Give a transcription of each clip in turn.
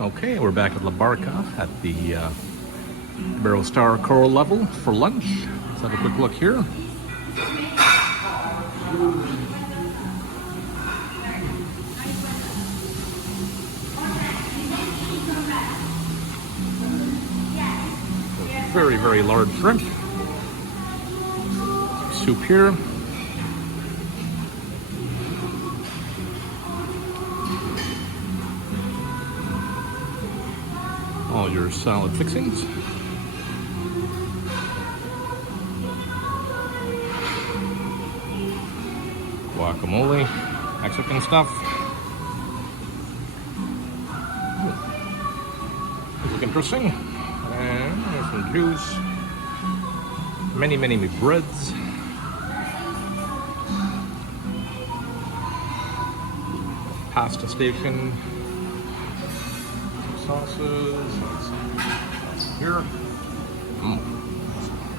Okay, we're back at La Barca at the Iberostar Coral Level for lunch. Let's have a quick look here. Very, very large shrimp. Soup here. All your salad fixings. Guacamole, Mexican stuff. This looks interesting. And there's some juice. Many breads. Pasta station. Sauces. Here.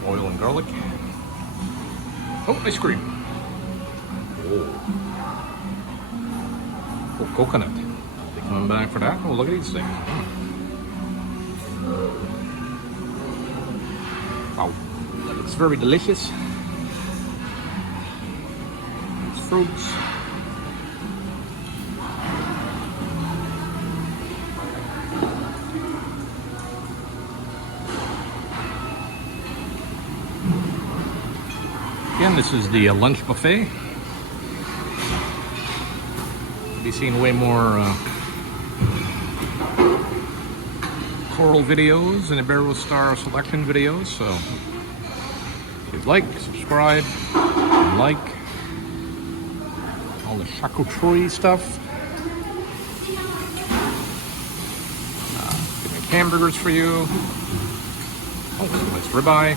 Oil and garlic. Oh, ice cream. Oh, coconut. They coming back for that? Oh, look at these things. Wow, that looks very delicious. It's fruits. Again, this is the lunch buffet. You'll be seeing way more coral videos and Iberostar selection videos, so please like, subscribe, like all the charcuterie stuff. Give me hamburgers for you. Oh, some nice ribeye.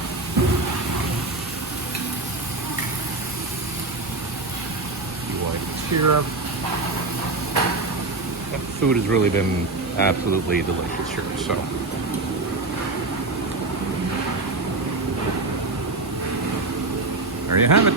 Here. That food has really been absolutely delicious here, so there you have it.